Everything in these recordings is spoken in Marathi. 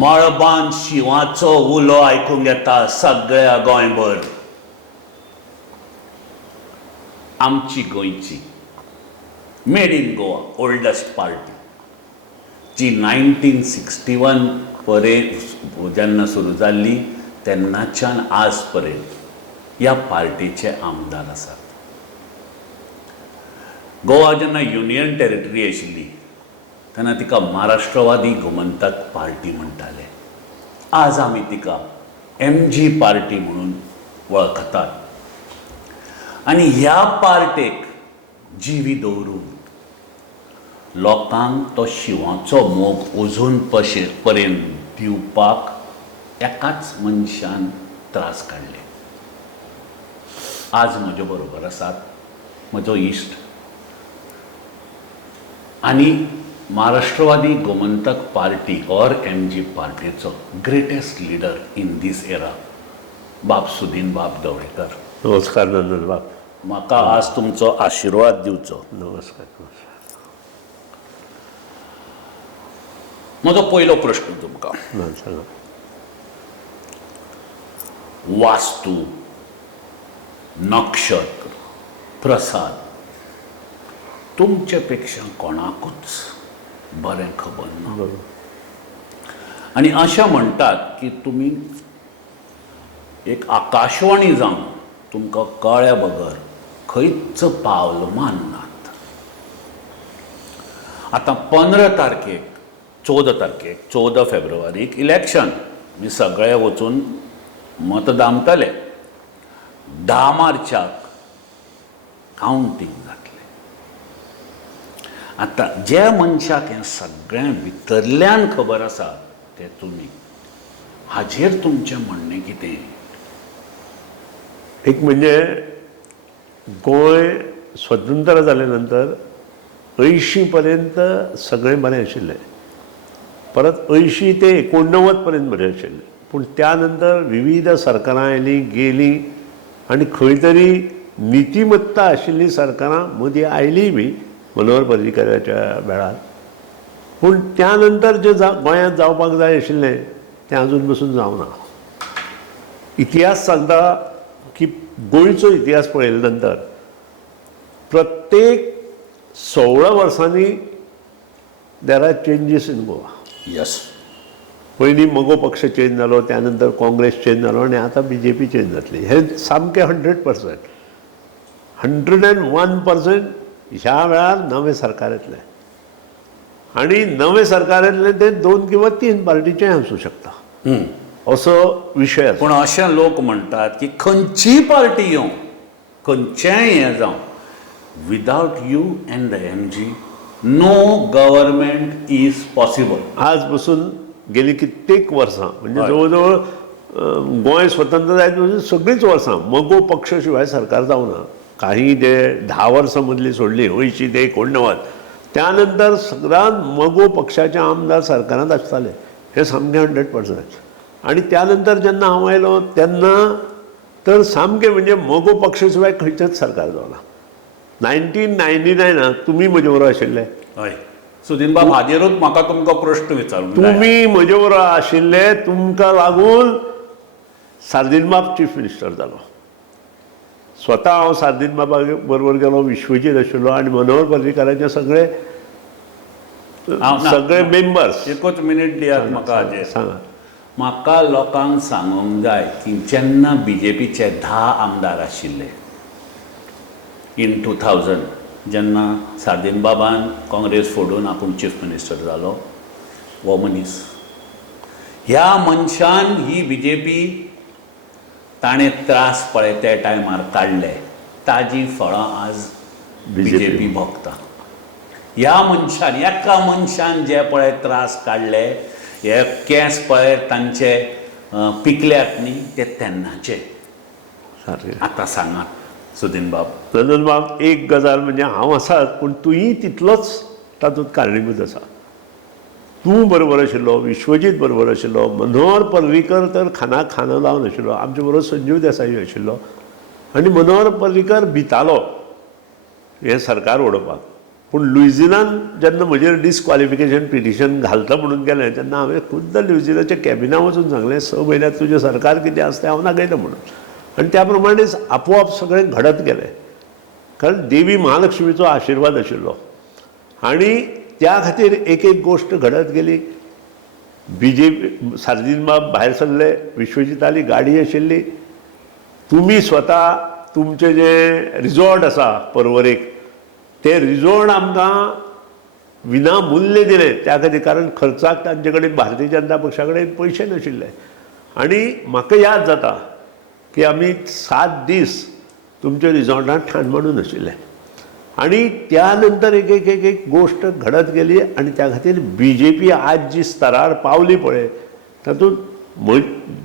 मळबांत शिवाचो उलो आयकूंक येता सगळ्या गोंयभर. आमची गोंयची made in Goa oldest party जी 1961 पर्यंत जेन्ना सुरू जाल्ली तेन्नाच्यान आज पर्यंत ह्या पार्टीचे आमदार आसात. गोवा जेन्ना युनियन टेरिटरी आशिल्ली तेन्ना तिका महाराष्ट्रवादी गोमंतक पार्टी म्हणटाले. आज आमी तिका MG पार्टी म्हणून वळखतात. आनी ह्या पार्टेक जिवी दवरून लोकांक तो शिवाचो मोग अजून पर्यंत दिवपाक एकाच मनशान त्रास काडले. आज म्हजे बरोबर आसात म्हजो इश्ट आनी महाराष्ट्रवादी गोमंतक पार्टी और MG पार्टीचो greatest leader in this era Bab Sudin बाब ढवळीकर. नमस्कार नंदन बाब. म्हाका आज तुमचो आशिर्वाद दिवचो. नमस्कार. म्हजो पयलो प्रश्न तुमकां. सांगा. वास्तू, नक्षत्र, प्रसाद तुमचे पेक्षा कोणाकूच बरें खबर ना. आनी अशें म्हणटात की तुमी एक आकाशवाणी जावन तुमकां कळ्या बगर खंयच पावल मारनात. आतां 15 तारखेक 14 फेब्रुवारीक इलेक्शन. मी सगळे वचून मत दामतले. 10 मार्चाक कावंटींग जातलें. आतां जे मनशाक हें सगळें भितरल्यान खबर आसा ते तुमी. हाजेर तुमचें म्हणणें कितें? एक म्हणजे गोंय स्वतंत्र जाले नंतर 80 पर्यंत सगळें बरें आशिल्लें. परत 80 ते 89 पर्यंत बरें आशिल्लें. पूण त्या नंतर विविध सरकारां आयलीं गेलीं आनी खंय तरी नितिमत्ता आशिल्लीं सरकारां मदीं आयलीं बी मनोहर पर्रीकराच्या वेळार. पूण त्या नंतर जें गोंयांत जावपाक जाय आशिल्लें तें आजून पसून जावना. इतिहास सांगता की गोंयचो इतिहास पळयले नंतर प्रत्येक 16 वर्सांनी there are changes in Goa. Yes. पयलीं मगो पक्ष चेंज जालो, त्यानंतर काँग्रेस चेंज जालो आनी आतां BJP चेंज जातली. हें सामकें 100%. 101% ह्या वेळार नवें सरकार येतलें. आनी नवें सरकार येतलें तें 2 किंवा 3 पार्टीचें आसूं शकता असो विशय आसा. पूण अशे लोक म्हणटात की खंयचीय पार्टी येवं, खंयचेंय हें जावं, without you and the MG no government is possible. आज पसून गेली कित्येक वर्सां म्हणजे जवळ जवळ गोंय स्वतंत्र जायत म्हणजे सगळींच वर्सां मगो पक्ष शिवाय सरकार जावना. काही जे 10 वर्सां मदली सोडली 80 ते 89 त्यानंतर सगळ्यात मगो पक्षाचे आमदार सरकारांत आसताले. हे सामकें 100%. आनी त्यानंतर जेन्ना हांव आयलो तेन्ना तर सामकें म्हणजे मगो पक्ष शिवाय खंयचेंच सरकार जावना. 1999 तुमी म्हजे बरोबर आशिल्ले. हय सुदीन बाब, हाजेरूच म्हाका तुमकां प्रश्न विचारूंक जाय. तुमी म्हजे बरोबर आशिल्ले, तुमकां लागून सार्दीन बाब चीफ मिनिस्टर जालो. स्वता हांव सार्दीन बाबा बरोबर गेलो, विश्वजीत आशिल्लो आनी मनोहर पर्रीकराचे सगळे मेंबर्स. एकूच मिनीट दियात म्हाका हाजेर. सांगा. म्हाका लोकांक सांगूंक जाय की जेन्ना BJPचे 10 आमदार आशिल्ले इन 2000 जेन्ना सार्दीन बाबान काँग्रेस फोडून आपूण चीफ मिनिस्टर जालो, हो मनीस ह्या मनशान ही BJP ताणें त्रास पळय त्या टायमार काडले ताजी फळां आज BJP भोगता. ह्या मनशान एका मनशान जे पळय त्रास काडले, हे केंस पळय तांचे पिकल्यात न्ही ते तेन्नाचे. आतां सांगात सुदीन बाब. नंदन बाब, एक गजाल म्हणजे हांव आसात पूण तूंय तितलोच तातूंत कारणीभूत आसा. तूं बरोबर आशिल्लो, विश्वजीत बरोबर आशिल्लो, मनोहर पर्रीकर तर खाना लावन आशिल्लो, आमचे बरोबर संजीव देसाई आशिल्लो. आनी मनोहर पर्रीकर भितालो हें सरकार उडोवपाक. पूण लुइजिनान जेन्ना म्हजेर डिसक्वॉलिफिकेशन पिटिशन घालता म्हणून गेलें तेन्ना हांवें खुद्द लुइजिनाच्या कॅबिना वचून सांगलें 6 म्हयन्यांत तुजें सरकार कितें आसा तें हांव दाखयता म्हणून आनी त्या प्रमाणेच आपोआप सगळें घडत गेलें कारण देवी महालक्ष्मीचो आशिर्वाद आशिल्लो आनी त्या खातीर एक एक गोश्ट घडत गेली BJP सार्जिनबाब भायर सरले विश्वजिताली गाडी आशिल्ली तुमी स्वता तुमचें जें रिजॉर्ट आसा पर्वरेक ते रिजॉर्ट आमकां विनामुल्य दिले त्या खातीर कारण खर्चाक तांचे कडेन भारतीय जनता पक्षा कडेन पयशे नाशिल्ले आनी म्हाका याद जाता की आमी 7 दीस तुमच्या रिजॉर्टांत ठाण मांडून आशिल्ले आनी त्या नंतर एक एक एक एक गोश्ट घडत गेली आनी त्या खातीर BJP आज जी स्तरार पावली पळय तातूंत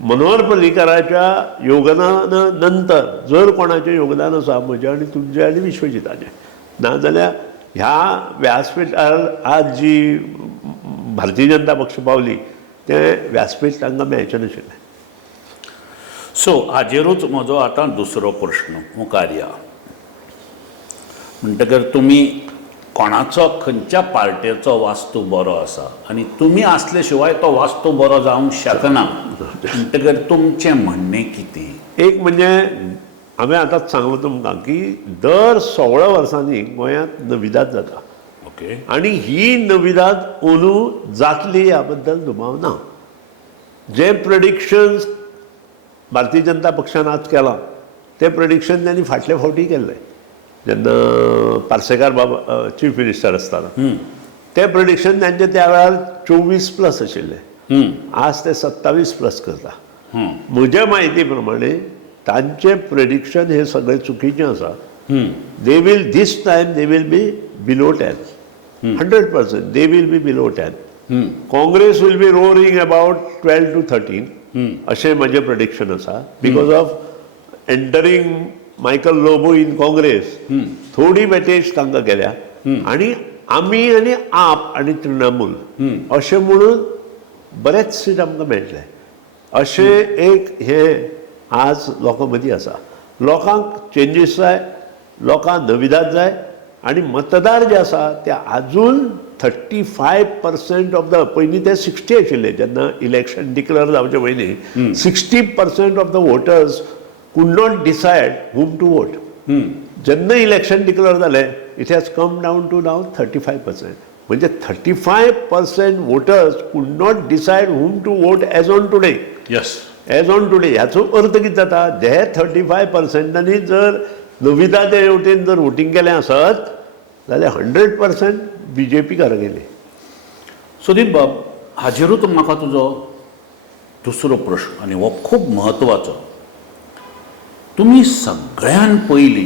मनोहर पर्रीकाराच्या योगदाना नंतर जर कोणाचें योगदान आसा म्हजें आनी तुमचें आनी विश्वजिताचें नाजाल्यार ह्या व्यासपीठार आज जी भारतीय जनता पक्ष पावली तें व्यासपीठ तांकां मेळचें नाशिल्लें. सो हाजेरूच म्हजो आतां दुसरो प्रश्न मुखार या म्हणटकर तुमी कोणाचो खंयच्या पार्टेचो वास्तू बरो आसा आनी तुमी आसले शिवाय तो वास्तू बरो जावंक शकना म्हणटकर तुमचें म्हणणें कितें? एक म्हणजे हांवें आतांच सांगलो तुमकां की दर 16 वर्सांनी गोंयांत नविदाद जाता ओके आनी ही नविदाद अंदू जातली ह्या बद्दल दुबाव ना. जे प्रेडिक्शन्स भारतीय जनता पक्षान आज केलां ते प्रेडिक्शन त्यांनी फाटल्या फावटी केल्लें जेन्ना पार्सेकार बाबा चीफ मिनिस्टर आसताना ते प्रेडिक्शन तांचे त्या वेळार 24+ आशिल्ले आज ते 27+ करता. म्हज्या म्हायती प्रमाणे तांचे प्रेडिक्शन हे सगळे चुकीचें आसा. They will this time they will be below 10 100% they will be below 10. Congress will be roaring about 12 to 13 अशें म्हजें प्रेडिक्शन आसा because of entering Michael Lobo in Congress थोडी वेटेज तांकां गेल्या आनी आमी आनी आप आनी तृणमूल अशें म्हणून बरेच सीट आमकां मेळटले अशें एक हे आज लोकां मदीं आसा. लोकांक चेंजीस जाय लोकांक नविदाद जाय आनी मतदार जे आसा ते आजून 35% ऑफ द पयलीं ते 60 आशिल्ले जेन्ना इलेक्शन डिक्लेअर जावचे पयलीं 60% of the voters could not decide whom to vote. जेन्ना इलेक्शन डिक्लेअर जालें it has come down to now 35%. म्हणजे 35% voters could not decide whom to vote as on today. Yes as on today ह्याचो अर्थ कितें जाता जे 35%नी जर नविदाद वटेन जर वोटींग केलें आसत जाल्यार 100% BJP घरा गेली. सुदीप बाब हाजेरूच म्हाका तुजो दुसरो प्रश्न आनी हो खूब म्हत्वाचो. तुमी सगळ्यान पयलीं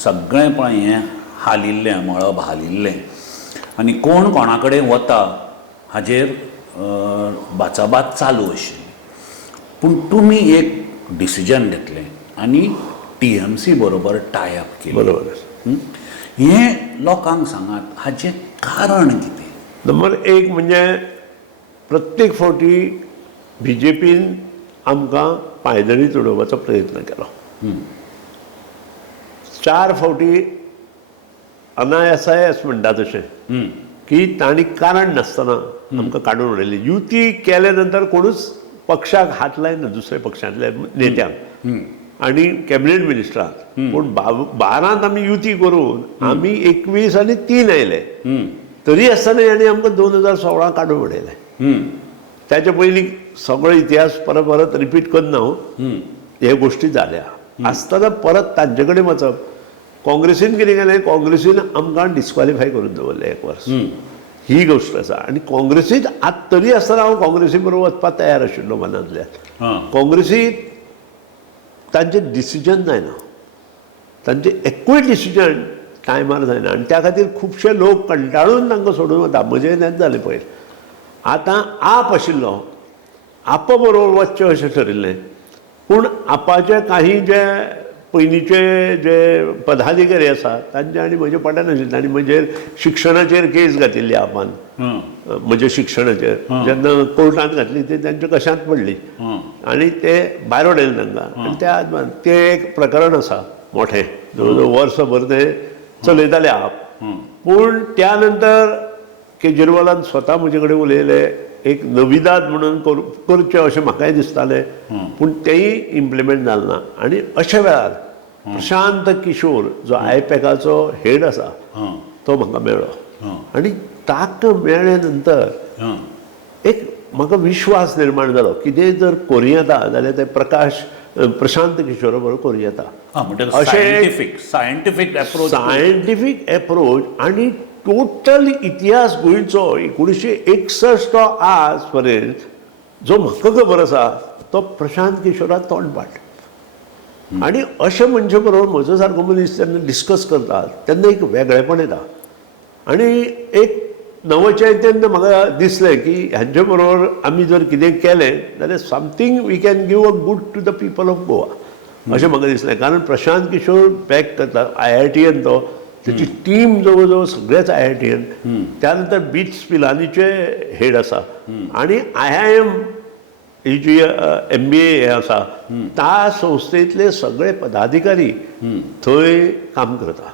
सगळें पळय हें हालिल्लें मळब हालिल्लें आनी कोण कोणा कडेन वता हाजेर बाचाबाच चालू आशिल्ली पूण तुमी एक डिसिजन घेतलें आनी TMC बरोबर टाय अप केलें. बरोबर. हें लोकांक सांगात हाचें कारण कितें? नंबर 1 म्हणजे प्रत्येक फावटी BJPन आमकां पांयदळी चडोवपाचो प्रयत्न केलो. 4 फावटी अनायासायस म्हणटा तशें की तांणी कारण नासतना आमकां काडून उडयली. युती केले नंतर कोणूच पक्षाक हात लायना दुसऱ्या पक्षांतल्या नेत्यांक आनी कॅबिनेट मिनिस्टराक पूण 12त आमी युती करून आमी 21 आनी 3 आयले तरी आसतना हेणी आमकां 2016 काडून उडयलें. त्याच्या पयलीं सगळो इतिहास परत परत रिपीट करना हे गोश्टी जाल्या आसतना परत तांचे कडेन वचप. काँग्रेसीन कितें केलें काँग्रेसीन आमकां डिस्क्वॉलिफाय करून दवरलें 1 वर्स. ही गोश्ट आसा आनी काँग्रेसीत आतां तरी आसतना हांव काँग्रेसी बरोबर वचपाक तयार आशिल्लो मनांतल्यान. काँग्रेसीत तांचें डिसिजन जायना तांचें एकूय डिसिजन टायमार जायना आनी त्या खातीर खुबशे लोक कंटाळून तांकां सोडून वता. म्हजें तेंच जालें पयर. आतां आप आशिल्लो आपा बरोबर वचचें अशें ठरिल्लें पूण आपाचे काही जे पयलींचे जे पदाधिकारी आसा तांचे आनी म्हजे पटनाशिल्लें आनी म्हजेर शिक्षणाचेर केस घातिल्ली आपान म्हज्या शिक्षणाचेर जेन्ना कोर्टांत घातली ती तांच्या कशांत पडली आनी ते भायर उडयलें तांकां. आनी त्या ते एक प्रकरण आसा मोठें जवळ जवळ वर्सभर ते चलयताले आप पूण त्या नंतर केजरीवालान स्वता म्हजे कडेन उलयले एक नविदाद म्हणून करचें अशें म्हाकाय दिसतालें पूण तेंय इम्प्लिमेंट जालें ना आनी अशा वेळार प्रशांत किशोर जो आयपॅकाचो हेड आसा तो म्हाका मेळ्ळो आनी ताका मेळ्ळे नंतर एक म्हाका विश्वास निर्माण जालो कितेंय जर करूं येता जाल्यार तें प्रशांत किशोरा बरोबर करूं येता अशें सायंटिफीक एप्रोच आनी टोटल इतिहास गोंयचो 1961 आज पर्यंत जो म्हाका खबर आसा तो प्रशांत किशोरा तोंडपाट आनी अशे मनशे बरोबर म्हजो सारको मनीस जेन्ना डिस्कस करता तेन्ना एक वेगळेपण येता आनी एक नवचैतन्य म्हाका दिसलें की हांचे बरोबर आमी जर कितें केलें जाल्यार something we can give a good to the people of Goa अशें म्हाका दिसलें कारण प्रशांत किशोर बॅक करता IITन तो त्याची टीम जवळ जवळ सगळेच IITन त्यानंतर बिट्स पिलानीचे हेड आसा आनी IIM ही जी MBA हे आसा त्या संस्थेंतले सगळे पदाधिकारी थंय काम करता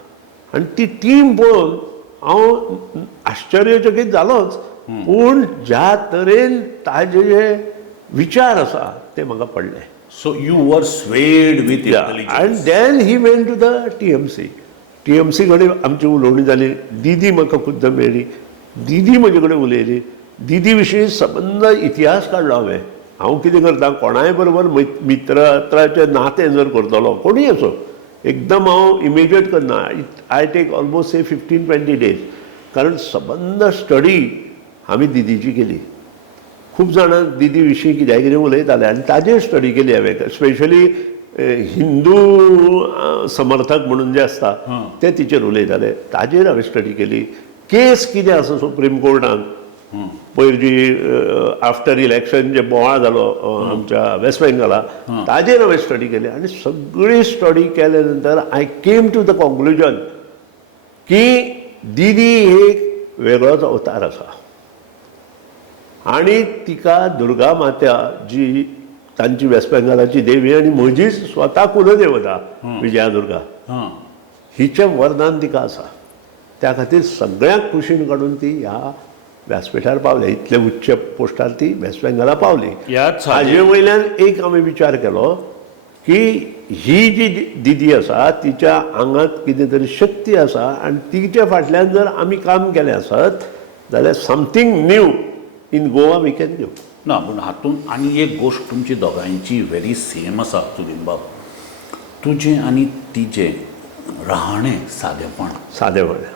आनी ती टीम पळोवन हांव आश्चर्यचकीत जालोच पूण ज्या तरेन ताजे जे विचार आसा ते म्हाका पडले so you were swayed with and then he went to the TMC कडेन आमची उलोवणी जाली दिदी म्हाका खुद्द मेळ्ळी दिदी म्हजे कडेन उलयली दिदी विशीं सबंद इतिहास काडलो हांव कितें करता कोणाय बरोबर मित्राचें नातें जर करतलो कोणूय असो एकदम हांव इमिजिएट करना I take almost say 15-20 days कारण सबंद स्टडी आमी दिदीची केली खूब जाणां दिदी विशीं कितें उलयताले आनी ताजेर स्टडी केली हांवें स्पेशली हिंदू समर्थक म्हणून जे आसता ते तिचेर उलयताले ताजेर हांवें स्टडी केली केस कितें आसा सुप्रीम कोर्टान पयर जी आफ्टर इलेक्शन जे बोवाळ जालो आमच्या वेस्ट बेंगॉला ताजेर हांवें स्टडी केली आनी सगळी स्टडी केले नंतर I came to the conclusion की दिदी एक वेगळोच अवतार आसा आनी तिका दुर्गा मात्या जी तांची वेस्ट बेंगॉलाची देवी आनी म्हजी स्वता कुलदेवता विजयादुर्गा हिचें वरदान तिका आसा त्या खातीर सगळ्यांक कुशीन काडून ती ह्या व्यासपीठार पावली इतले उच्च पोस्टार ती वेस्ट बेंगॉला पावली हाजे वयल्यान एक आमी विचार केलो की ही जी दिदी आसा तिच्या आंगांत कितें तरी शक्ती आसा आनी तिच्या फाटल्यान जर आमी काम केलें आसत जाल्यार something new in Goa we can do ना पूण हातूंत आनी एक गोश्ट तुमची दोगांयची व्हेरी सेम आसा सुदीन बाब तुजें आनी तिचें राहाणें सादेपण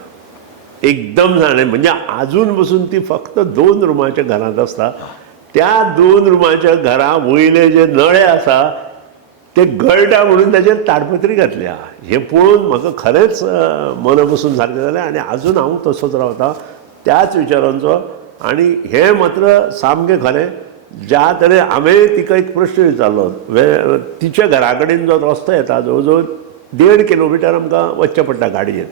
एकदम जाणें म्हणजे आजून पसून ती फक्त 2 रुमाच्या घरांत आसता त्या 2 रुमाच्या घरा वयले जे नळे आसा ते गळटा म्हणून ताचेर ताडपत्री घातल्या हें पळोवन म्हाका खरेंच मना पसून सारकें जालें आनी आजून हांव तसोच रावता त्याच विचारांचो आनी हें मात्र सामकें खरें ज्या तरेन हांवें तिका एक प्रश्न विचारलो तिच्या घरा कडेन जो रस्तो येता जवळ जवळ 1.5 किलोमिटर आमकां वचचें पडटा गाडयेन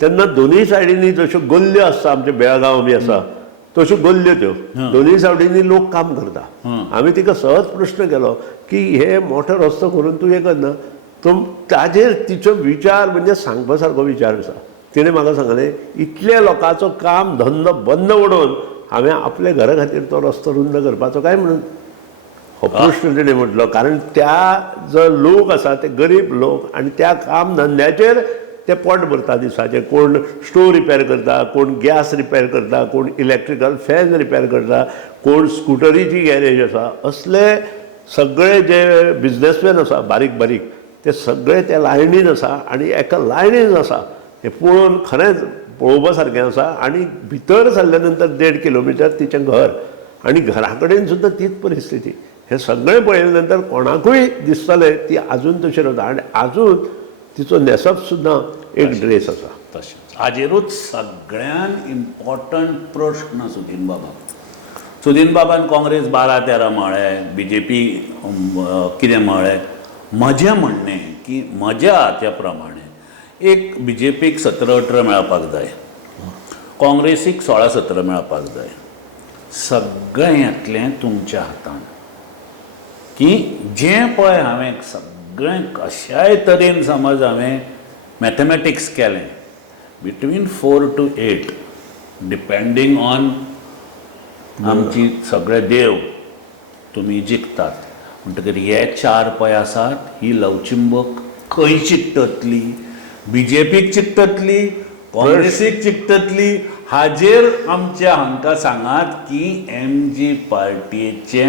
तेन्ना दोनूय सायडीनी जश्यो गल्ल्यो आसता आमचे बेळगांव बी आसा तश्यो गल्ल्यो त्यो दोनूय सायडीनी लोक काम करता हांवें तिका सहज प्रश्न केलो की हे मोठो रस्तो करून तूं हें करना ताजेर तिचो विचार म्हणजे सांगपा सारको विचार आसा तिणें म्हाका सांगलें इतल्या लोकांचो काम धंदो बंद उडोवन हांवें आपल्या घरा खातीर तो रस्तो रुंद करपाचो काय म्हणून हो प्रश्न तिणें म्हटलो कारण त्या जो लोक आसा ते गरीब लोक आनी त्या काम धंद्याचेर ते पोट भरता दिसाचे कोण स्टोव रिपेर करता कोण गॅस रिपेर करता कोण इलेक्ट्रिकल फॅन रिपेर करता कोण स्कुटरीची गॅरेज आसा असले सगळे जे बिजनेसमॅन आसा बारीक बारीक ते सगळे त्या लायनीन आसा आनी एका लायनीन आसा हें पळोवन खरेंच पळोवपा सारकें आसा आनी भितर सरल्या नंतर 1.5 किलोमिटर तिचें घर आनी घरा कडेन सुद्दां तीच परिस्थिती हें सगळें पळयले नंतर कोणाकूय दिसतलें ती आजून तशी रावता आनी आजून तिचो न्हेसप सुद्दां एक ड्रेस आसा तशें हाजेरूच सगळ्यान इम्पॉर्टंट प्रश्न सुदीन बाबान काँग्रेस 12-13 म्हळें BJP कितें म्हळें म्हजें म्हणणें की म्हज्या हाच्या प्रमाणे एक BJPक 17-18 मेळपाक जाय काँग्रेसीक 16-17 मेळपाक जाय सगळ्यांतलें तुमच्या हातान की जें पळय हांवें सगळें कशाय तरेन समज हांवें मॅथमॅटिक्स केलें बिटवीन 4 to 8 डिपेंडींग ऑन आमची सगळे देव तुमी जिखतात म्हणटकीर हे 4 पळय आसात ही लवचिंबक खंय चिकटतली BJPक चिकटतली काँग्रेसीक चिकटतली हाजेर आमच्या हांकां सांगात की MG पार्टीचे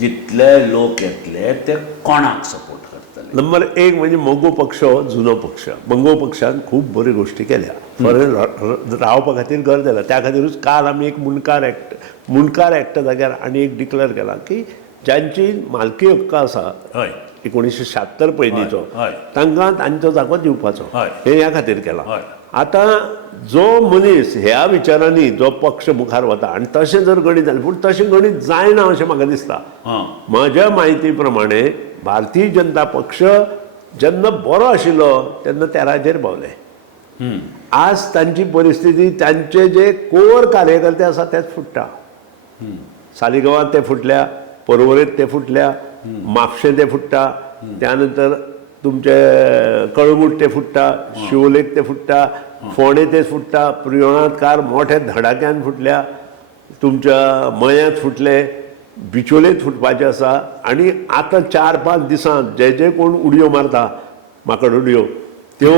जितले लोक येतले ते कोणाक सपोर्ट करतले. नंबर 1 म्हणजे मोगो पक्ष हो जुनो पक्ष. मोगो पक्षान खूब बऱ्यो गोश्टी केल्या फॉरेन रावपा खातीर घर दिला त्या खातीरूच काल आमी एक मुणकार एक्ट जाग्यार आनी एक डिक्लेअर केला की ज्यांची मालकी हक्क आसा हय 1976 पयलींचो हय. तांकां तांचो जागो दिवपाचो हय. हे ह्या खातीर केला. हय. आतां जो मनीस ह्या विचारांनी जो पक्ष मुखार वता आनी तशें जर गणीत जालें पूण तशें गणीत जायना अशें म्हाका दिसता. हां म्हज्या म्हायती प्रमाणे भारतीय जनता पक्ष जेन्ना बरो आशिल्लो तेन्ना तेराचेर पावले. आज तांची परिस्थिती तांचे जे कोर कार्यकर्ते आसा तेच फुट्टा. सालिगांवांत ते फुटल्या पर्वरेंत ते फुटल्या म्हापशें ते फुट्टा त्यानंतर तुमचे कळंगूट ते फुट्टा शिवोलेक ते फुट्टा फोंडे ते फुट्टा प्रियोणांतकार मोठ्या धडाक्यान फुटल्या तुमच्या मयांत फुटले बिचोलेत फुटपाचे आसा आनी आतां 4-5 दिसांत जे जे कोण उडयो मारता माकड उडयो त्यो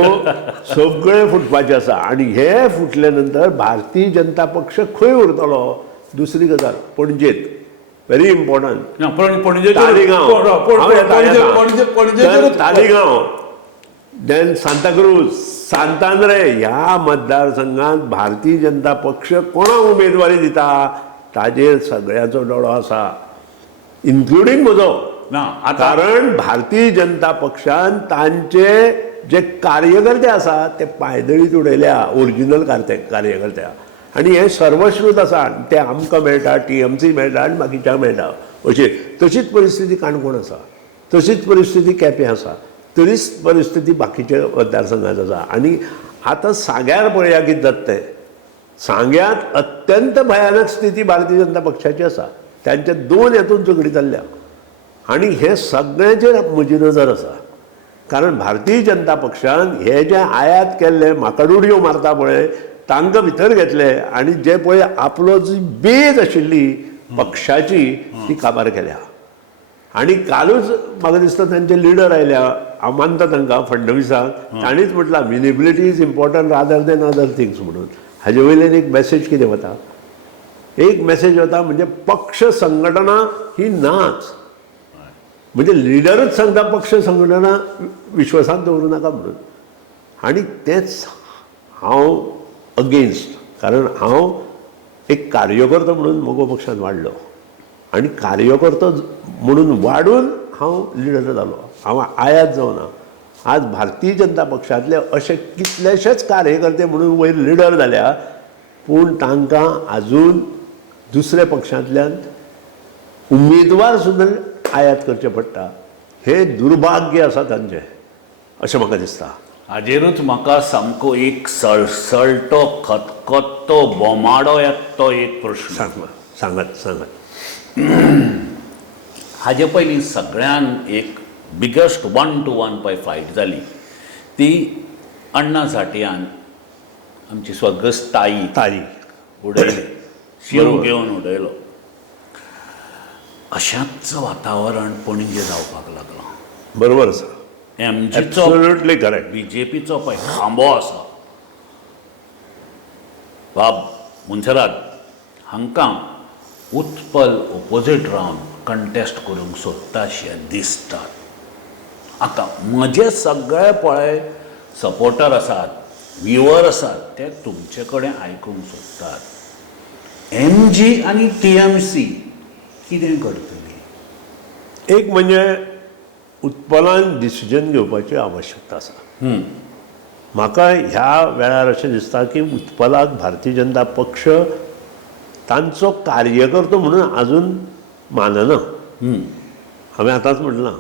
सगळे फुटपाचे आसा. आनी हे फुटले नंतर भारतीय जनता पक्ष खंय उरतलो. दुसरी गजाल पणजेत very important Taleigao then Santa Cruz St Andre ह्या मतदारसंघात भारतीय जनता पक्ष कोणाक उमेदवारी दिता ताजेर सगळ्याचो डोळो आसा इन्क्लुडींग म्हजो. कारण भारतीय जनता पक्षान तांचे जे कार्यकर्ते आसा ते पायदळीत उडयल्या ओरिजिनल कार्यकर्त्या आनी हे सर्वश्रुत आसा ते आमकां मेळटा TMC मेळटा आनी बाकीच्यांक मेळटा अशी तशीच परिस्थिती काणकोण आसा तशीच परिस्थिती केपें आसा तरीच परिस्थिती बाकीच्या मतदारसंघात आसा. आनी आतां सांग्यार पळया कितें जाता तें. सांग्यांत अत्यंत भयानक स्थिती भारतीय जनता पक्षाची आसा. त्यांच्या 2 हातून झगडी जाल्ल्या आनी हे सगळ्यांचेर म्हजी नजर आसा. कारण भारतीय जनता पक्षान हे जे आयात केल्ले माकडुडयो मारता पळय तांकां भितर घेतले आनी जे पळय आपलो जी बेज आशिल्ली पक्षाची ती काबार केल्या. आनी कालूच म्हाका दिसता तांचे लिडर आयल्या हांव मानता तांकां फडणवीसाक ताणीच म्हटलां winnability is important rather than other things म्हणून. हाजे वयल्यान एक मॅसेज कितें वता एक मॅसेज वता म्हणजे पक्ष संघटना ही नाच. म्हणजे लिडरच सांगता पक्ष संघटना विश्वासांत दवरूं नाका म्हणून. आनी तेच हांव अगेन्स्ट. कारण हांव एक कार्यकर्तो म्हणून मोगो पक्षांत वाडलो आनी कार्यकर्तो म्हणून वाडून हांव लिडर जालो. हांव आयात जावना. आज भारतीय जनता पक्षांतले अशे कितलेशेच कार्यकर्ते म्हणून वयर लिडर जाल्या पूण तांकां आजून दुसऱ्या पक्षांतल्यान उमेदवार सुद्दां आयात करचे पडटा. हे दुर्भाग्य आसा तांचें अशें म्हाका दिसता. हाजेरूच म्हाका सामको एक सळसळटो खतखतो बोमाडो येतो एक प्रश्न. सांगात हाजे पयलीं सगळ्यान एक बिगस्ट 1-to-1 पळय फायट जाली ती अण्णा झांट्यान आमची स्वर्गस्त ताई उडयली शिव घेवन उडयलो. अशाच वातावरण पणजे जावपाक लागलां. बरोबर आसा. MGचो एब्सोल्युटली करेक्ट. BJPचो पळय खांबो आसा बाब मुंसरात हांकां उत्पल ओपोजीट रावन कंटेस्ट करूंक सोदता अशें दिसता. आतां म्हजे सगळे पळय सपोर्टर आसात व्ह्युअर आसात ते तुमचे कडेन आयकूंक सोदतात. MG आनी TMC कितें करतली. एक म्हणजे उत्पलान डिसिजन घेवपाची आवश्यकता आसा. म्हाका ह्या वेळार अशें दिसता की उत्पलाक भारतीय जनता पक्ष तांचो कार्यकर्तो म्हणून आजून मानना. हांवें आतांच म्हटलां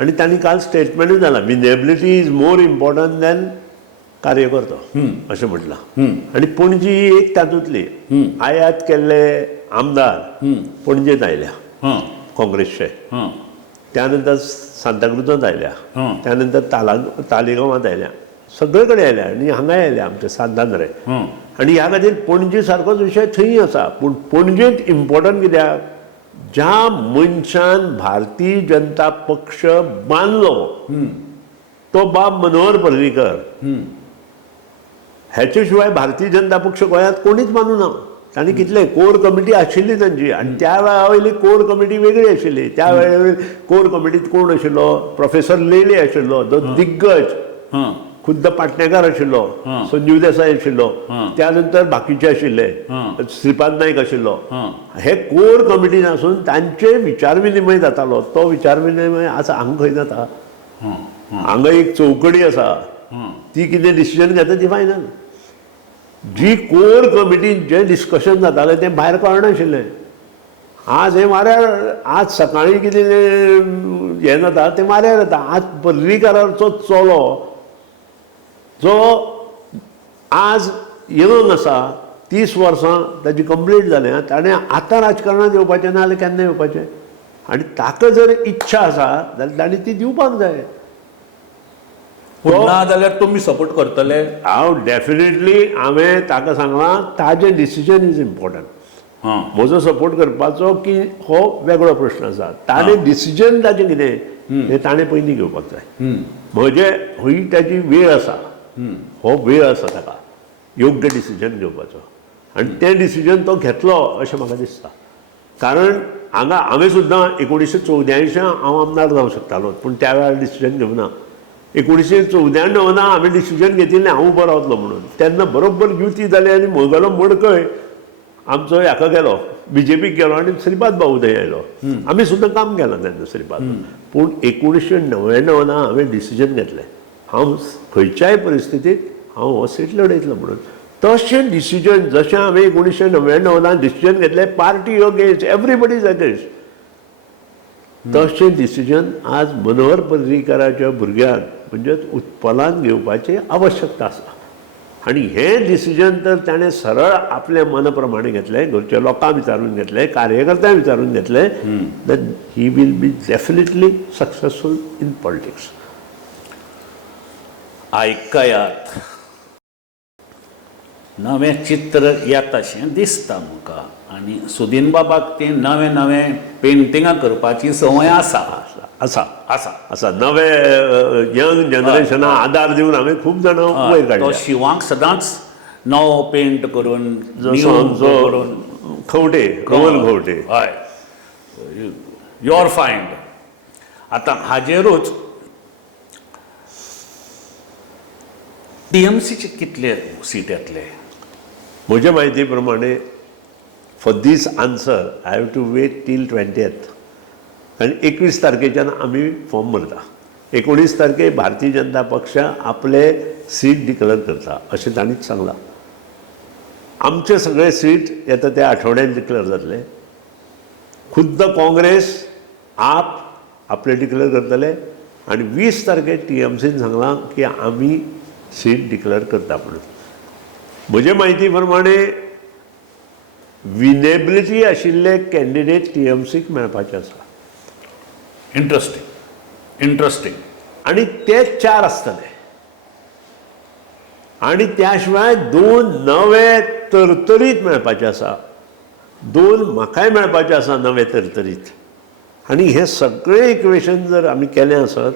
आनी तांणी काल स्टेटमेंटूय जालां winnability is more important than कार्यकर्तो अशें म्हटलां. आनी पणजी एक तातूंतली आयात केल्ले आमदार पणजेंत आयल्या काँग्रेसचे. त्यानंतर सांताक्रुजांत आयल्या त्यानंतर तालिगांवांत आयल्या सगळे कडेन आयल्या आनी हांगाय आयल्या आमच्या सांतांद्रे. आनी ह्या खातीर पणजे सारकोच विशय थंय आसा. पूण पणजेंत इम्पॉर्टंट कित्याक ज्या मनशान भारतीय जनता पक्ष बांदलो तो बाब मनोहर पर्रीकर, हेचे शिवाय भारतीय जनता पक्ष गोंयांत कोणीच बांदूं ना. तांणी कितले कोर कमिटी आशिल्ली तांची, आनी त्या वेळा वयली कोर कमिटी वेगळी आशिल्ली. त्या वेळेर कोर कमिटींत कोण आशिल्लो? प्रोफेसर लेले आशिल्लो, जो दिग्गज खुद्द पाटणेकार आशिल्लो, संजीव देसाय आशिल्लो, त्या नंतर बाकीचे आशिल्ले, श्रीपाद नायक आशिल्लो. हे कोर कमिटीन आसून तांचे विचार विनिमय जातालो. तो विचार विनिमय आसा हांगा खंय जाता? हांगा एक चौकडी आसा, ती कितें डिसिजन घेता ती फायनल. जी कोर कमिटीन जे डिस्कशन जातालें तें भायर कळनाशिल्लें. आज हे म्हऱ्यार आज सकाळीं कितें हें जाता तें म्हऱ्यार जाता. आज पर्रीकाराचो चलो जो आज यंग आसा, 30 वर्सां ताची कंप्लीट जाल्या, ताणें आतां राजकारणांत येवपाचें ना जाल्यार केन्ना येवपाचें? आनी ताका जर इच्छा आसा जाल्यार ताणें ती दिवपाक जाय. ना जाल्यार तुमी सपोर्ट करतले? हांव डेफिनेटली हांवें ताका सांगलां ताजें डिसिजन इज इम्पॉर्टंट. म्हजो सपोर्ट करपाचो की हो वेगळो प्रश्न आसा. ताणें डिसिजन ताजें कितें हें ताणें पयलीं घेवपाक जाय. म्हजें ही ताची वेळ आसा, हो वेळ आसा ताका योग्य डिसिजन घेवपाचो, आनी तें डिसिजन तो घेतलो अशें म्हाका दिसता. कारण हांगा हांवें सुद्दां 1994 हांव आमदार जावंक शकतालो, पूण त्या वेळार डिसिजन घेवना. 1994 हांवें डिसिजन घेतिल्लें हांव उबो रावतलो म्हणून. तेन्ना बरोबर युती जाली आनी म्हगेलो मडकय आमचो हाका गेलो, BJPक गेलो आनी श्रीपाद बाबू थंय आयलो. आमी सुद्दां काम केलां तेन्ना श्रीपाद. पूण 1999 हांवें डिसिजन घेतलें हांव खंयच्याय परिस्थितींत हांव हो सीट लडयतलो म्हणून. तशें डिसिजन जशें हांवें 1999 डिसिजन घेतलें party against, everybody is against, तशें डिसिजन आज मनोहर पर्रीकाराच्या भुरग्यांक म्हणजेच उत्पलान घेवपाची आवश्यकता आसा. आनी हें डिसिजन तर ताणें सरळ आपल्या मन प्रमाणे घेतलें, घरच्या लोकांक विचारून घेतलें, कार्यकर्त्यांक विचारून घेतलें, then he will be definitely successful in politics. आयकयात नवें चित्र येताशें दिसता म्हाका. आनी सुदीन बाबाक तें नवें नवें पेंटिंगां करपाची संवय आसा. आसा आसा आसा नवे यंग जनरेशनाक आदार दिवन हांवें खूब जाणां वयर तो काडल्या. शिवांक सदांच नवो पेंट करून जसो आमचो खंवटे कमल खंवटे, हय, युअर फायंड. आतां हाजेरूच TMCचे कितले सीट येतले? म्हज्या म्हायती प्रमाणे for this answer I have to wait till 20th. आनी 21 तारखेच्यान आमी फॉर्म भरता. 19 तारखेक भारतीय जनता पक्ष आपले सीट डिक्लेअर करता अशें तांणीच सांगलां. आमचे सगळे सीट येता त्या आठवड्यान डिक्लेअर जातले. खुद्द काँग्रेस आप आपले डिक्लेअर करतले आनी 20 तारखेक TMCन सांगलां की आमी सीट डिक्लेअर करता म्हणून. म्हजे म्हायती प्रमाणे विनेबिलिटी आशिल्ले कॅन्डिडेट TMCक मेळपाचे आसा. इंट्रस्टींग. आनी ते 4 आसतले. आनी त्या शिवाय 2 नवे तरतरीत मेळपाचे आसा, 2 म्हाकाय मेळपाचे आसा नवे तरतरीत. आनी हे सगळे इक्वेशन जर आमी केलें आसत,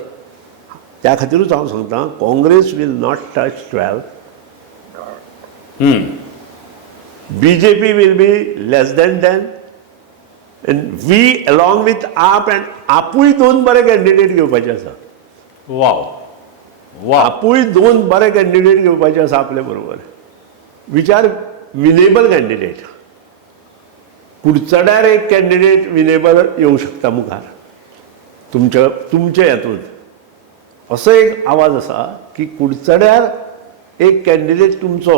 त्या खातीरूच हांव सांगता Congress will not touch 12. BJP will be less than 10. And we along with AAP and आपूय 2 बरे कॅन्डिडेट घेवपाचे आसा. वाव. आपूय 2 बरे कॅन्डिडेट घेवपाचे आसा आपले बरोबर. विचार विनेबल कॅन्डिडेट. कुडचड्यार एक कॅन्डिडेट विनेबल येवं शकता मुखार तुमचे हातूंत. असो एक आवाज आसा की कुडचड्यार एक कॅन्डिडेट तुमचो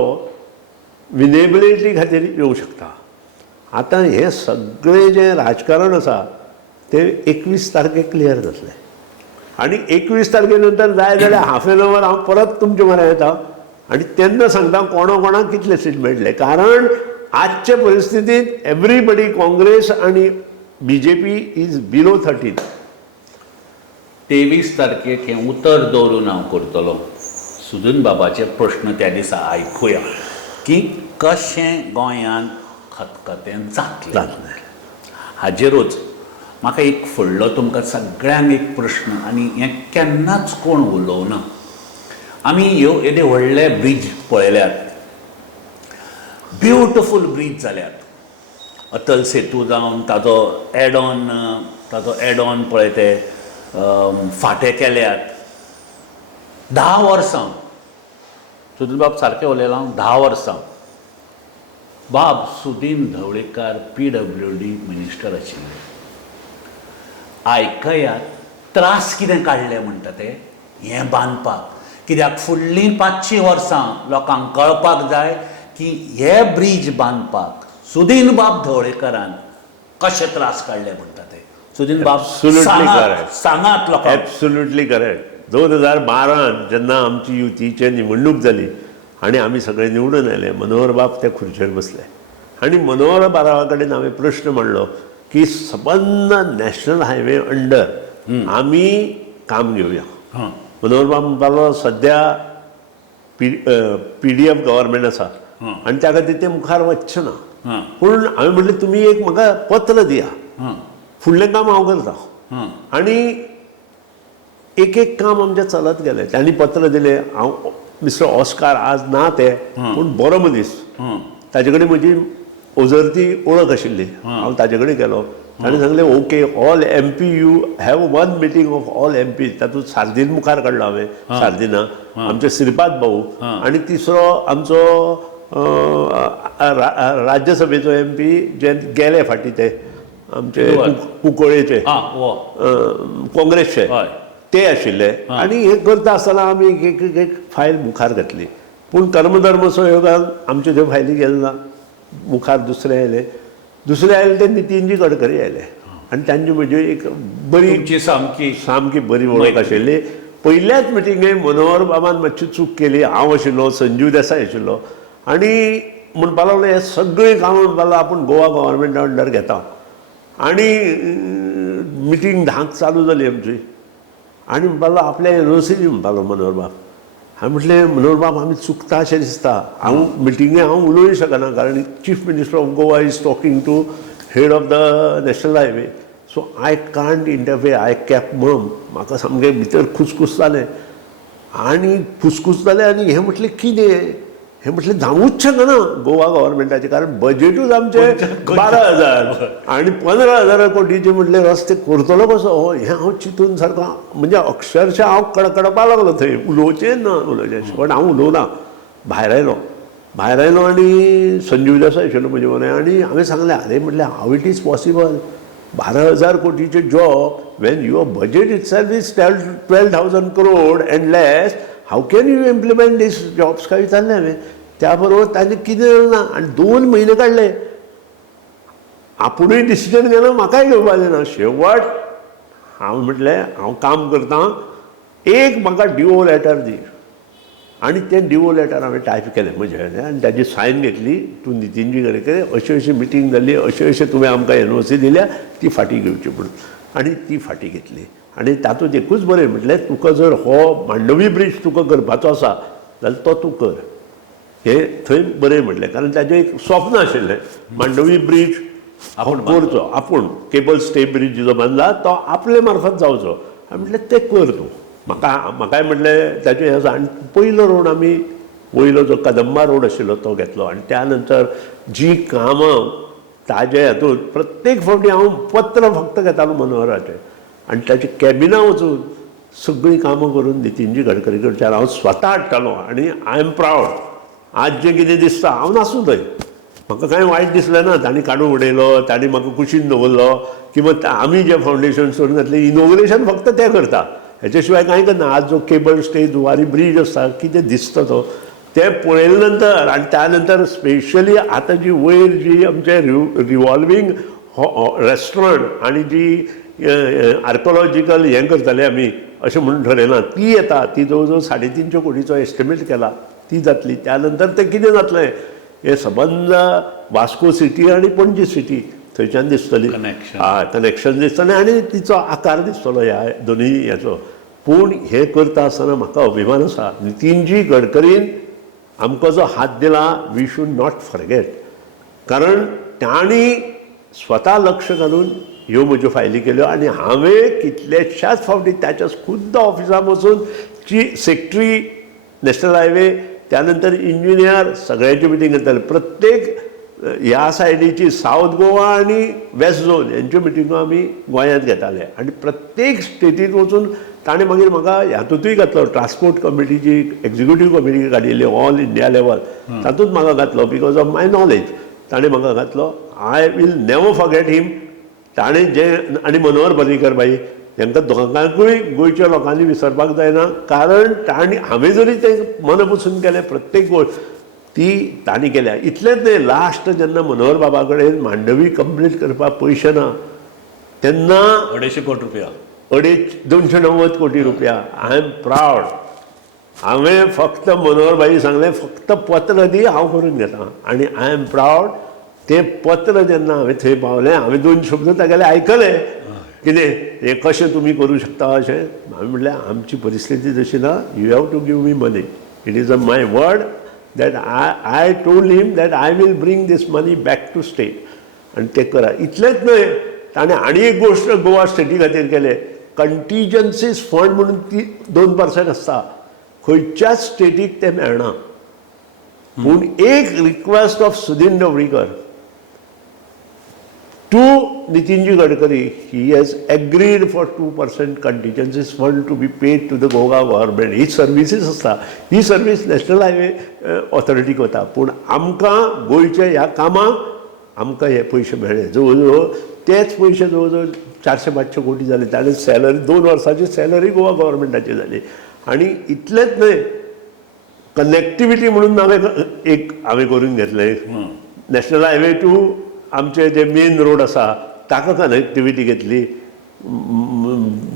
विनेबिलिटी खातीर येवं शकता. आतां हें सगळें जें राजकारण आसा तें 21 तारखेक क्लियर जातलें. आनी 21 तारखे नंतर जाय जाल्यार हाफ एन अवर हांव परत तुमचे म्हऱ्या येता आनी तेन्ना सांगता कोणाक कितले सीट मेळटले. कारण आजचे परिस्थितींत एवरीबडी काँग्रेस आनी BJP इज बिलो 13. 23 तारखेक हें उतर दवरून हांव करतलो. सुदन बाबाचे प्रश्न त्या दिसा आयकुया की कशें गोंयांत खतखतें जातलें हाजेरूच म्हाका एक फुडलो तुमकां सगळ्यांक एक प्रश्न आनी हें केन्नाच कोण उलोवना. आमी येदे व्हडले ब्रीज पळयल्यात, ब्युटिफूल ब्रीज जाल्यात. अटल सेतू जावन ताजो एड ऑन पळय ते फाटें केल्यात. 10 वर्सां सुदीन बाब सारकें उलयलां, 10 वर्सां बाब सुदीन ढवळीकार PWD मिनिस्टर आशिल्ले. आयकयात त्रास कितें काडले म्हणटा ते हें बांदपाक. कित्याक फुडलीं 500 वर्सां लोकांक कळपाक जाय की हे ब्रीज बांदपाक सुदीन बाब ढवळीकरान कशे त्रास काडले म्हणटा ते. सुदीन बाब सांगात लोकांक. Absolutely correct. 2012 जेन्ना आमची युतीची निवडणूक जाली आनी आमी सगळे निवडून आयले, मनोहर बाब त्या खुर्चेर बसले आनी मनोहर बाबा कडेन हांवें प्रश्न मांडलो की सबंद नॅशनल हायवे अंडर आमी काम घेवया. मनोहर बाब म्हणपालो सद्या PDF गव्हर्मेंट आसा आनी त्या खातीर ते मुखार वचचें ना. पूण हांवें म्हणलें तुमी एक म्हाका पत्र दिया, फुडलें काम हांव करतां. आनी एक एक काम आमचें चलत गेलें. तांणी पत्र दिलें. हांव मिस्टर ऑस्कार आज ना ते, पूण बरो मनीस. ताजे कडेन म्हजी ओझरती वळख आशिल्ली. हांव ताजे कडेन गेलो. ताणें सांगलें okay, all MP you have one meeting of all MP. तातूंत सार्दीन मुखार काडलो हांवें, सार्दिना आमचे श्रीपाद भाऊ आनी तिसरो आमचो राज्यसभेचो MP जे गेले फाटीं ते आमचे कुंकळेचे काँग्रेसचे ते आशिल्ले. आनी हें करता आसतना आमी एक फायल मुखार घातली. पूण कर्मधर्म संयोगान आमच्यो त्यो फायली गेल्यो ना. मुखार दुसरे आयले ते नितीनजी गडकरी आयले आनी तांची म्हजी एक बरी सामकी बरी वळख आशिल्ली. पयल्याच मिटिंगेक मनोहर बाबान मातशी चूक केली. हांव आशिल्लो, संजीव देसाय आशिल्लो आनी म्हणपाक लागलो हे सगळीं कामां म्हणपाक लागलो आपूण गोवा गव्हर्मेंटा अंडर घेता. आनी मिटींग 10क चालू जाली आमची आनी म्हणपाक लागलो आपल्या NOC दी म्हणपाक लागलो मनोहर बाब. हांवें म्हटलें मनोहर बाब आमी चुकता अशें दिसता. मिटिंगे हांव उलोवंक शकना कारण chief minister of Goa is talking to head of the national highway. So I can't interfere. I keep mum. म्हाका सामकें भितर खुसखुस जालें आनी जालें आनी हें म्हटलें कितें हें म्हटलें जावूंच शकना गोवा गव्हर्मेंटाचें कारण बजेटूच आमचें 12,000 आनी 15,000 कोटीचे म्हटले रस्ते करतलो कसो. हें हांव चिंतून सारको म्हणजे अक्षरशः हांव कडकडपाक लागलो थंय. उलोवचें ना उलोवचें. पण हांव उलोवना. भायर आयलो आनी संजीव देसाय आशिल्लो म्हजे बरोबर आनी हांवें सांगलें आरे म्हटलें हाव इट इज पॉसिबल 12,000 कोटीचे job when your budget itself is 12,000 crore and less how can you implement these jobs काय विचारलें हांवें. त्या बरोबर ताणें कितें ना आनी 2 म्हयने काडले. आपुणूय डिसिजन घेना म्हाकाय घेवपाक जायना. शेवट हांव म्हटलें हांव काम करतां, एक म्हाका DO लेटर दी. आनी तें DO लेटर हांवें टायप केलें म्हजें आनी ताजी सायन घेतली. तूं नितीनजी गडकरी अशी मिटींग जाल्ली, अशें तुवें आमकां NOC दिल्या ती फाटीं घेवची म्हणून. आनी ती फाटीं घेतली. आनी तातूंत एकूच बरें म्हटलें तुका जर हो मांडवी ब्रीज तुका करपाचो आसा जाल्यार तो तूं कर. हें थंय बरें म्हटलें कारण ताजें एक स्वप्न आशिल्लें मांडवी ब्रीज आपूण करचो. आपूण केबल स्टे ब्रीज जो बांदला तो आपले मार्फत जावचो. हांवें म्हटलें तें कर तूं. म्हाकाय म्हटलें ताचें हें आसा. आनी पयलो रोड आमी वयलो जो कदंबा रोड आशिल्लो तो घेतलो आनी त्या नंतर जी कामां ताजे हातूंत प्रत्येक फावटी हांव पत्र फक्त घेतालो मनोहराचें आनी ताची कॅबिनां वचून सगळीं कामां करून नितीनजी गडकरी कडच्यान हांव स्वता हाडटालो. आनी आय एम प्रावड. आज जें कितें दिसता हांव नासूं थंय. म्हाका कांय वायट दिसलें ना. तांणी काडून उडयलो, तांणी म्हाका कुशीन दवरलो किंवा आमी जें फावंडेशन सोडून घातलें इनॉग्रेशन फक्त ते करता. हेच्या शिवाय कांय करना. आज जो केबल स्टे जुवारी ब्रीज आसा कितें दिसता तो तें पळयले नंतर आनी त्या नंतर स्पेशली आतां जी वयर जी आमचें रिवॉल्विंग रेस्टॉरंट आनी जी आर्कोलॉजिकल हें करतले आमी अशें म्हणून थरयलां ती येता. ती जवळ जवळ 350 कोटीचो एस्टिमेट केला. ती जातली. त्या नंतर तें कितें जातलें हे सबंद वास्को सिटी आनी पणजी सिटी थंयच्यान दिसतली. कनेक्शन दिसतलें आनी तिचो आकार दिसतलो ह्या दोनूय हेचो. पूण हे करता आसतना म्हाका अभिमान आसा नितीनजी गडकरीन आमकां जो हात दिला वी शूड नॉट फॉरगेट. कारण तांणी स्वता लक्ष घालून ह्यो म्हज्यो फायली केल्यो आनी हांवें कितलेशाच फावटी त्याच्या खुद्द ऑफिसांत वचून सेक्रेटरी नॅशनल हायवे त्यानंतर इंजिनियर सगळ्यांची मिटींग घेताले. प्रत्येक ह्या सायडीची सावथ गोवा आनी वेस्ट झोन यांच्यो मिटिंगो आमी गोंयांत घेताले आनी प्रत्येक स्टेटींत वचून ताणें मागीर म्हाका हातूंतूय घातलो. ट्रान्सपोर्ट कमिटीची एक्झिक्युटीव कमिटी काडिल्ली ऑल इंडिया लेवल तातूंत म्हाका घातलो बिकॉज ऑफ माय नॉलेज. ताणें म्हाका घातलो. I will never forget him. ताणें जे आनी मनोहर पर्रीकर बाई हांकां दोगांकूय गोंयच्या लोकांनी विसरपाक जायना. कारण ताणी हांवें जरी तें मन पसून केलें प्रत्येक गोश्ट ती तांणी केल्या. इतलेंच न्ही लास्ट जेन्ना मनोहर बाबा कडेन मांडवी कंप्लीट करपाक पयशे ना तेन्ना 250 कोटी रुपया 290 कोटी रुपया. I am proud. हांवें फक्त मनोहर बाई सांगलें फक्त पत्र दी हांव करून घेता आनी आय एम प्रावड. तें पत्र जेन्ना हांवें थंय पावलें हांवें 2 शब्द तागेले आयकले कितें हें कशें तुमी करूं शकता अशें. हांवें म्हणलें आमची परिस्थिती तशी ना. You have to give me money. It is a my word that I told him that I will bring this money back to state. आणि ते करा. इतलेंच न्हय ताणें आनी एक गोश्ट गोवा स्टेटी खातीर केले. कंटिजन्सीज फंड म्हणून ती 2% आसता खंयच्याच स्टेटीक ते मेळना. पूण एक request of Sudin Dhavalikar to Nitinji Gadkari he has agreed for 2% contingencies fund to be paid to the Goa government. He services आसता. ही सर्वीस नॅशनल हायवे ऑथॉरिटीक वता. पूण आमकां गोंयच्या ह्या कामाक आमकां हे पयशे मेळ्ळे. जवळ जवळ तेच पयशे जवळ जवळ 400-500 कोटी जाले. ताणें सॅलरी 2 वर्सांची सॅलरी गोवा गव्हर्मेंटाची जाली. आनी इतलेंच न्हय कनेक्टिविटी म्हणून हांवें करून घेतलें. नॅशनल हायवे टू आमचे जे मेन रोड आसा ताका कनेक्टिविटी घेतली.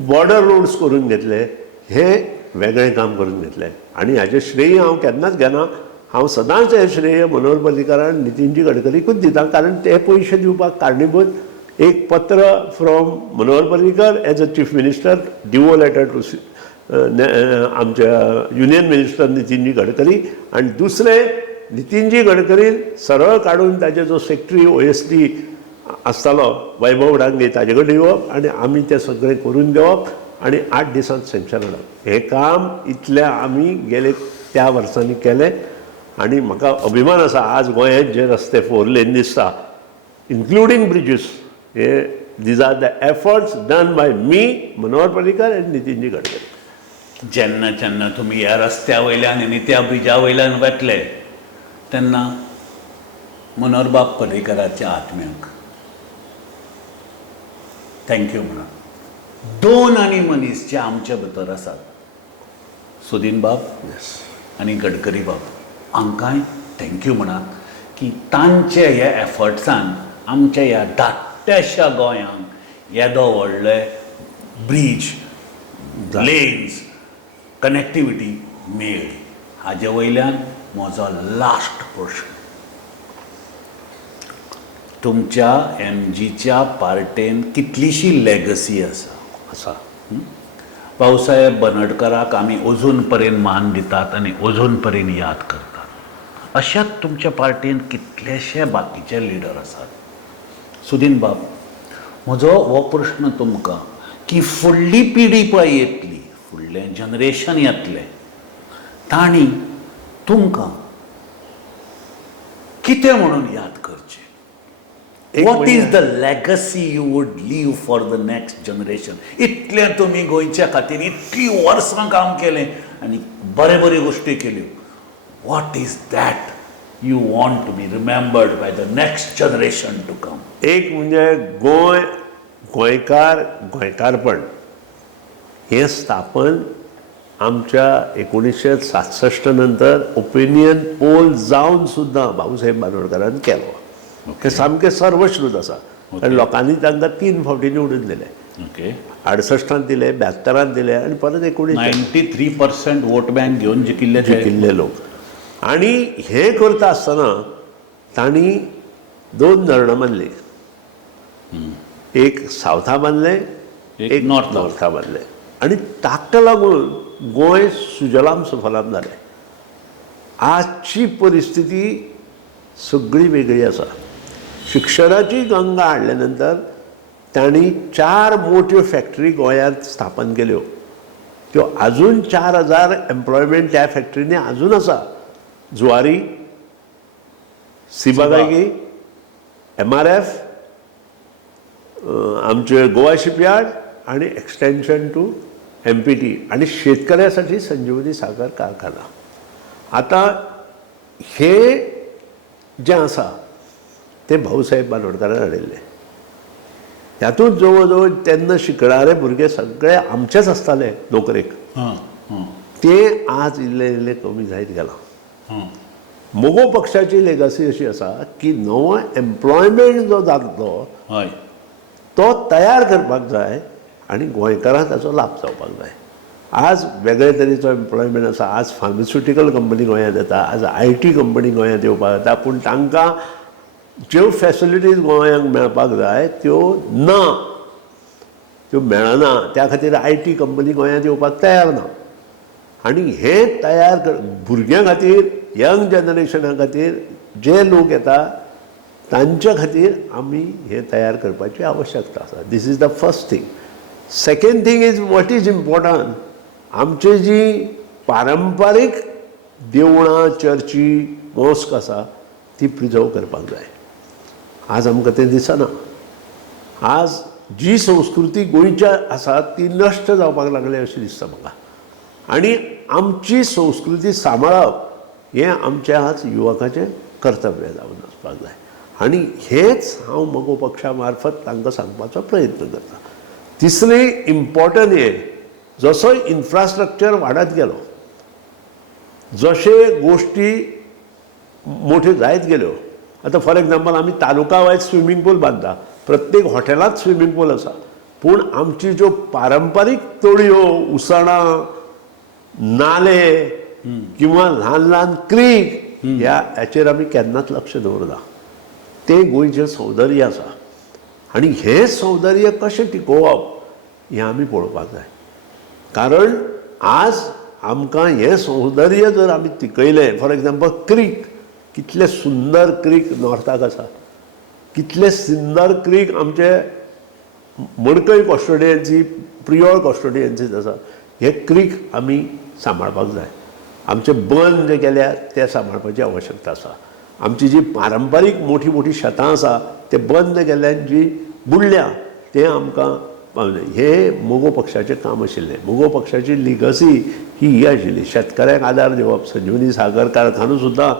बॉर्डर रोड्स करून घेतले. हे वेगळें काम करून घेतलें आनी हाचें श्रेय हांव केन्नाच घेना. हांव सदांच हें श्रेय मनोहर पर्रीकार आनी नितीनजी गडकरीकूच दिता. कारण ते पयशे दिवपाक कारणीभूत एक पत्र from Manohar Parrikar as a chief minister DO letter to आमच्या युनियन मिनिस्टर नितीनजी गडकरी आनी दुसरें नितीनजी गडकरी सरळ काडून ताचे जो सेक्रेटरी OSD आसतालो वैभव डांगे ताजे कडेन येवप आनी आमी तें सगळें करून घेवप आनी 8 दिसांत सँक्शन हाडप. हें काम इतलें आमी गेले त्या वर्सांनी केलें आनी म्हाका अभिमान आसा आज गोंयांत जे रस्ते 4 लेन दिसता इन्क्लुडींग ब्रिजीस हे these are the efforts done by me Manohar Parrikar and Nitinji Gadkari. जेन्ना जेन्ना तुमी ह्या रस्त्या वयल्यान आनी त्या ब्रिजा वयल्यान वतले तेन्ना मनोहरबाब पर्रीकराच्या आत्म्याक थँक्यू म्हणा. 2 आनी मनीस जे आमचे भितर आसात सुदीन बाब आनी गडकरी बाब हांकांय थँक्यू म्हणा की तांचे ह्या एफर्ट्सान आमच्या ह्या धाकट्याशा गोंयांक येदो व्हडले ब्रीज लेन्स कनेक्टिविटी मेळ्ळी. हाजे वयल्यान म्हजो लास्ट प्रश्न तुमच्या MGच्या पार्टेन कितलीशी लेगसी आसा. भाऊसाहेब बनडकराक आमी अजून पर्यंत मान दितात आनी अजून पर्यंत याद करतात. अशाच तुमच्या पार्टेन कितलेशे बाकीचे लिडर आसात. सुदीन बाब म्हजो हो प्रश्न तुमकां की फुडली पिढी पळय येतली फुडलें जनरेशन येतलें तांणी तुमकां कितें म्हणून याद करचें. What is the legacy you would leave for the next generation. इतलें तुमी गोंयच्या खातीर इतलीं वर्सां काम केलें आनी बरे बरे गोश्टी केल्यो. What is that you want to be remembered by the next generation to come. एक म्हणजे गोंयकारपण हें स्थापन आमच्या 1967 नंतर ओपिनियन पोल जावन सुद्दां भाऊसाहेब बांदोडकरान केलो. ते सामकें सर्वश्रुत आसा. आनी लोकांनी तांकां 3 फावटी निवडून दिले. 68 दिले 72 दिले आनी परत 93% वोट बँक घेवन जिकिल्ले लोक. आनी हें करता आसतना तांणी 2 धरणां बांदली. एक सावथा बांदलें एक नॉर्था बांदलें. आनी ताका लागून गोंय सुजलाम सुफलाम जालें. आजची परिस्थिती सगळी वेगळी आसा. शिक्षणाची गंगा हाडल्या नंतर तांणी 4 मोठ्यो फॅक्टरी गोंयांत स्थापन केल्यो. त्यो अजून 4000 एम्प्लॉयमेंट त्या फॅक्टरींनी अजून आसा. जुवारी, सिबागागी, MRF, आमचे गोवा शिपयार्ड आणि एक्सटेन्शन टू MPT आणि शेतकऱ्यासाठी संजीवनी सागर कारखाना. आता हे जे आसा ते भाऊसाहेब बांदोडकरान हाडिल्ले. ह्यातूंत जवळ जवळ तेन्ना शिकणारे भुरगे सगळे आमचेच आसताले नोकरेक. ते आज इल्ले इल्ले कमी जायत गेला. मोगो पक्षाची लेगसी अशी आसा की नवो एम्प्लॉयमेंट जो जातलो तो तयार करपाक जाय आनी गोंयकारांक ताचो लाभ जावपाक जाय. आज वेगळे तरेचो एम्प्लॉयमेंट आसा. आज फार्मास्युटिकल कंपनी गोंयांत येता, आज IT कंपनी गोंयांत येवपाक येता, पूण तांकां ज्यो फॅसिलिटीज गोंयांक मेळपाक जाय त्यो ना, त्यो मेळना. त्या खातीर IT कंपनी गोंयांत येवपाक तयार ना. आनी हे तयार भुरग्यां खातीर, यंग जनरेशना खातीर जे लोक येता तांच्या खातीर आमी हे तयार करपाची आवश्यकता आसा. This is the first thing. Second thing is what is important, आमची जी पारंपारीक देवळां, चर्ची, मॉस्क आसा ती प्रिजर्व करपाक जाय. आज आमकां तें दिसना. आज जी संस्कृती गोंयच्या आसा ती नश्ट जावपाक लागली अशें दिसता म्हाका. आनी आमची संस्कृती सांबाळप हें आमच्या आज युवकाचें कर्तव्य जावन आसपाक जाय. आनी हेच हांव मोगो पक्षा मार्फत तांकां सांगपाचो प्रयत्न करता. तिसरी इम्पॉर्टंट हे, जसो इन्फ्रास्ट्रक्चर वाडत गेलो, जशे गोश्टी मोठ्यो जायत गेल्यो. आतां फॉर एग्जाम्पल आमी तालुका वायज स्विमींग पूल बांदता, प्रत्येक हॉटेलांत स्विमींग पूल आसा. पूण आमची ज्यो पारंपारीक तळयो, उसणां, नाले किंवा ल्हान ल्हान क्रीक ह्याचेर आमी केन्नाच लक्ष दवरना. तें गोंयचें सौंदर्य आसा. आनी हें सौंदर्य कशें टिकोवप हें आमी पळोवपाक जाय. कारण आज आमकां हें सौंदर्य जर आमी तिकयलें, फॉर एग्जाम्पल क्रीक, कितले सुंदर क्रीक नॉर्थाक आसा, कितले सुंदर क्रीक आमचे मडकय कॉस्टोडियन्सी, प्रियोळ कॉस्टोडियन्सीत आसा. हे क्रीक आमी सांबाळपाक जाय. आमचे बंद जे केल्या ते सांबाळपाची आवश्यकता आसा. आमची जी पारंपारीक मोठी मोठी शेतां आसा ते बंद केल्ल्यान जी बुडल्या तें आमकां हे मोगो पक्षाचें काम आशिल्लें. मोगो पक्षाची लिगसी ही आशिल्ली, शेतकऱ्यांक आदार दिवप. संजीवनी सागर कारखानो सुद्दां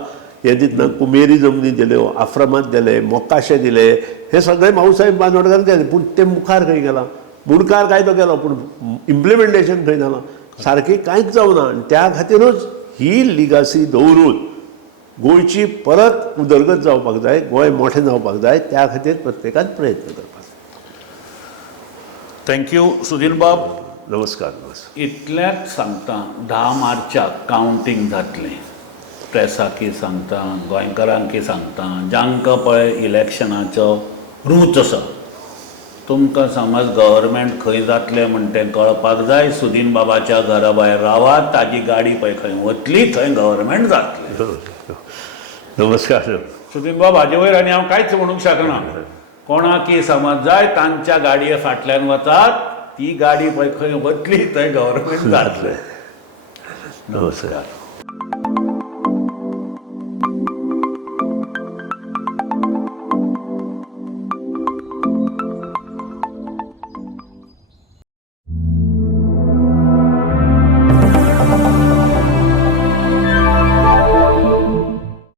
हे दितना कुमेरी जमनी दिल्यो, आश्रमांत दिले, मोकाशे दिले, हे सगळे भाऊसाहेब बांदोडकर केले. पूण ते मुखार खंय गेला? मुडकार कायदो केलो पूण इम्प्लिमेंटेशन खंय जालां? सारकें कांयच जावना. आनी त्या खातीरूच ही लिगसी दवरून गोंयची परत उदरगत जावपाक जाय, गोंय मोठें जावपाक जाय, त्या खातीर प्रत्येकान प्रयत्न करपाक. थँक्यू सुधीर बाब. नमस्कार. इतल्याच सांगता, 10 मार्चाक कावंटींग जातलें. प्रेसाकी सांगता, गोंयकारांकी सांगता, जांकां पळय इलेक्शनाचो रूच आसा. तुमकां समज गव्हर्मेंट खंय जातलें म्हण तें कळपाक जाय, सुदीन बाबाच्या घरा भायर रावात, ताजी गाडी पळय खंय वतली थंय गव्हर्मेंट जातलें. नमस्कार. सुदीन बाब, हाजे वयर आनी हांव कांयच म्हणूंक शकना. कोणाकी समज जाय तांच्या गाडये फाटल्यान वचात, ती गाडी पळय खंय वतली थंय गव्हर्मेंट जातलें. नमस्कार.